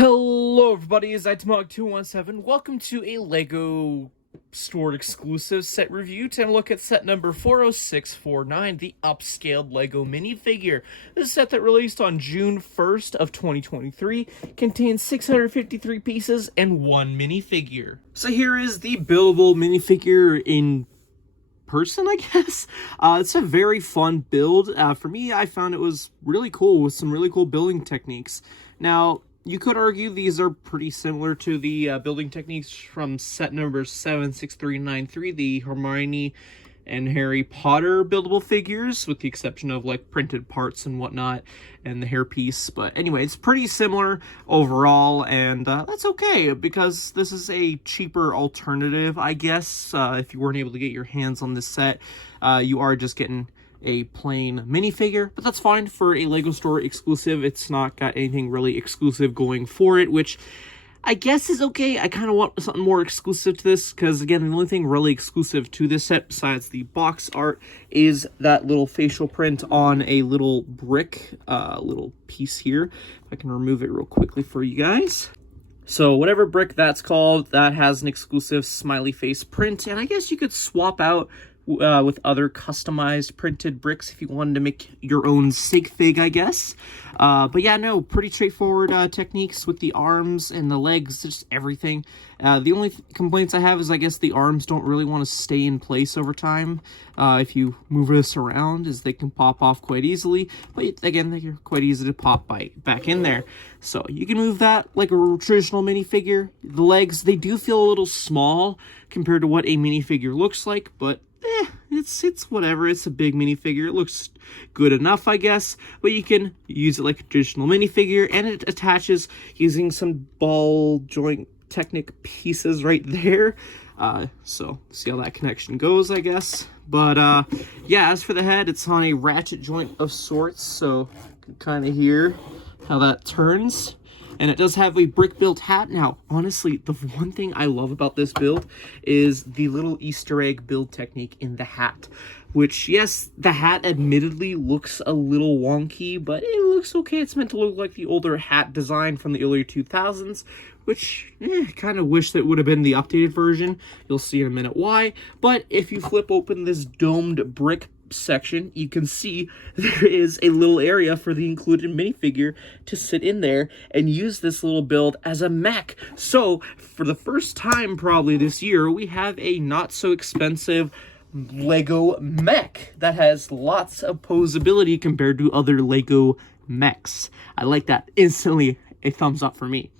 Hello everybody, it's TMOG 217. Welcome to a LEGO store exclusive set review. Time to look at set number 40649, the Up Scaled LEGO Minifigure. This is a set that released on June 1st of 2023, contains 653 pieces and one minifigure. So here is the buildable minifigure in person, I guess. It's a very fun build. For me, I found it was really cool with some really cool building techniques. Now, you could argue these are pretty similar to the building techniques from set number 76393, the Hermione and Harry Potter buildable figures, with the exception of like printed parts and whatnot and the hairpiece. But anyway, it's pretty similar overall, and that's okay because this is a cheaper alternative, I guess. If you weren't able to get your hands on this set, you are just getting a plain minifigure, but that's fine for a LEGO store exclusive. It's not got anything really exclusive going for it, which I guess is okay. I kind of want something more exclusive to this, because again, the only thing really exclusive to this set besides the box art is that little facial print on a little brick, little piece here. If I can remove it real quickly for you guys. So whatever brick that's called, that has an exclusive smiley face print, and I guess you could swap out with other customized printed bricks if you wanted to make your own sig fig, I guess. But yeah, no, pretty straightforward techniques with the arms and the legs, just everything. The only complaints I have is I guess the arms don't really want to stay in place over time. If you move this around, is they can pop off quite easily. But again, they're quite easy to pop back in there. So you can move that like a traditional minifigure. The legs, they do feel a little small compared to what a minifigure looks like, but it's whatever. It's a big minifigure. It looks good enough, I guess, but you can use it like a traditional minifigure, and it attaches using some ball joint Technic pieces right there. So see how that connection goes, I guess. But yeah, as for the head, it's on a ratchet joint of sorts, so you can kind of hear how that turns. And it does have a brick-built hat. Now, honestly, the one thing I love about this build is the little Easter egg build technique in the hat. Which, yes, the hat admittedly looks a little wonky, but it looks okay. It's meant to look like the older hat design from the earlier 2000s, which, kind of wish that would have been the updated version. You'll see in a minute why. But if you flip open this domed brick section, you can see there is a little area for the included minifigure to sit in there and use this little build as a mech. So for the first time probably this year, we have a not so expensive LEGO mech that has lots of posability compared to other LEGO mechs. I like that. Instantly a thumbs up for me.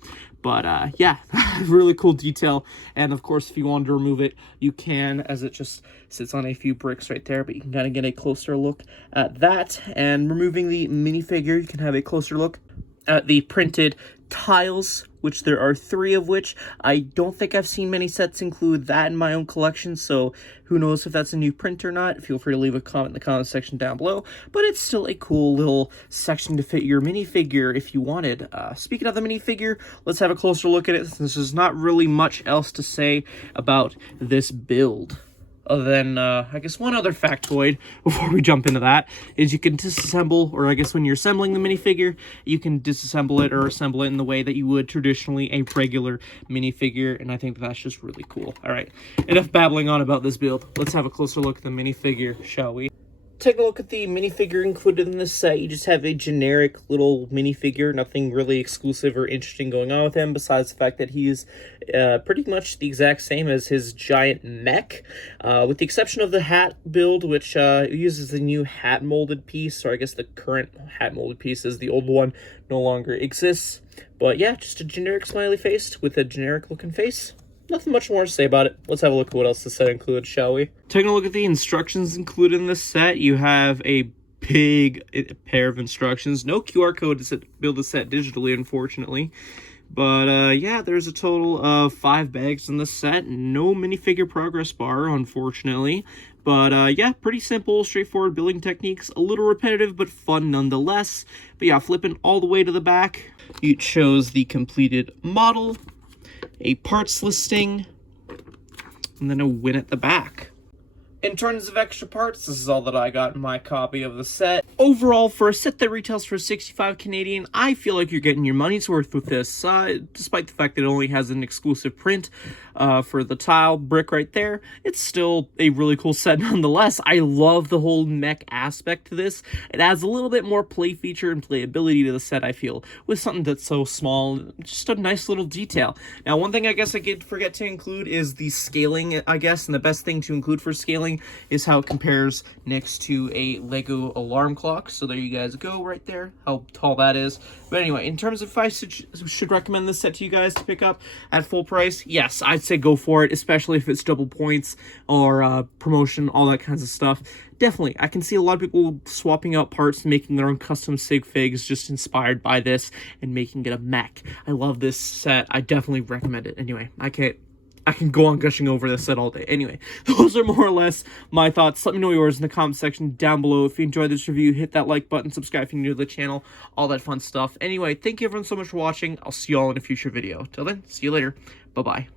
But yeah, really cool detail. And of course, if you wanted to remove it, you can, as it just sits on a few bricks right there. But you can kind of get a closer look at that. And removing the minifigure, you can have a closer look at the printed tiles, which there are 3 of which. I don't think I've seen many sets include that in my own collection, so who knows if that's a new print or not. Feel free to leave a comment in the comment section down below, but it's still a cool little section to fit your minifigure if you wanted. Speaking of the minifigure, let's have a closer look at it, since there's not really much else to say about this build. Other than, I guess one other factoid before we jump into that is you can disassemble, or I guess when you're assembling the minifigure, you can disassemble it or assemble it in the way that you would traditionally a regular minifigure, and I think that's just really cool. Alright, enough babbling on about this build. Let's have a closer look at the minifigure, shall we? Take a look at the minifigure included in this set. You just have a generic little minifigure, nothing really exclusive or interesting going on with him, besides the fact that he's pretty much the exact same as his giant mech, with the exception of the hat build, which uses the new hat molded piece, or I guess the current hat molded piece, as the old one no longer exists. But yeah, just a generic smiley face with a generic looking face. Nothing much more to say about it. Let's have a look at what else the set includes, shall we? Taking a look at the instructions included in this set, you have a big pair of instructions. No QR code to build the set digitally, unfortunately. But yeah, there's a total of 5 bags in the set. No minifigure progress bar, unfortunately. But yeah, pretty simple, straightforward building techniques. A little repetitive, but fun nonetheless. But yeah, flipping all the way to the back, it shows the completed model, a parts listing, and then a win at the back. In terms of extra parts, this is all that I got in my copy of the set. Overall, for a set that retails for 65 Canadian, I feel like you're getting your money's worth with this, despite the fact that it only has an exclusive print for the tile brick right there. It's still a really cool set nonetheless. I love the whole mech aspect to this. It adds a little bit more play feature and playability to the set, I feel, with something that's so small, just a nice little detail. Now, one thing I guess I did forget to include is the scaling, I guess, and the best thing to include for scaling is how it compares next to a Lego alarm clock. So there you guys go right there, how tall that is. But anyway, in terms of if I should recommend this set to you guys to pick up at full price, yes, I'd say go for it, especially if it's double points or promotion, all that kinds of stuff. Definitely, I can see a lot of people swapping out parts, making their own custom sig figs just inspired by this and making it a mech. I love this set. I definitely recommend it. Anyway, I can go on gushing over this set all day. Anyway, those are more or less my thoughts. Let me know yours in the comment section down below. If you enjoyed this review, hit that like button, subscribe if you're new to the channel, all that fun stuff. Anyway, thank you everyone so much for watching. I'll see you all in a future video. Till then, see you later. Bye-bye.